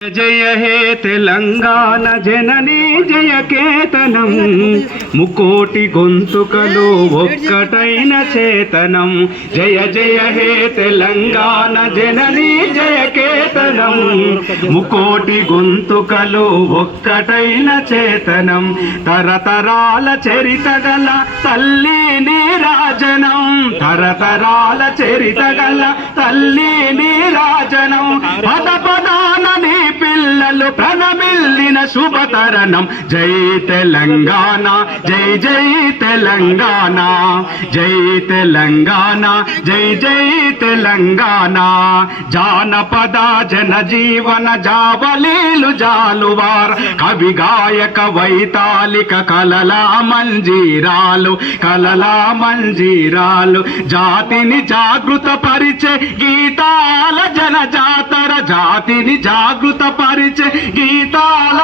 జయ హే తెలంగాణ జననీ జయ కేతనం ముకోటి గొంతుకలు ఒక్కటైన చేతనం జయ జయ హే తెలంగాణ జననీ జయ కేతనం ముకోటి గొంతుకలు ఒక్కటైన చేతనం తరతరాల చరిత గల తల్లి నీరాజనం తరతరాల చరిత గల తల్లి నీరాజనం పద పదాన పిల్లలు ప్రణమిల్లిన శుభతరణం జై తెలంగాణ జై జై తెలంగాణ జై తెలంగాణ జై జై తెలంగాణ జానపద జనజీవన జావలీలు జాలువార్ కవి గాయక వైతాళిక కలలా మంజీరాలు జాతిని జాగృత పరిచే గీతాల జనజాతర జాతిని జాగృత పరిచే గీతాల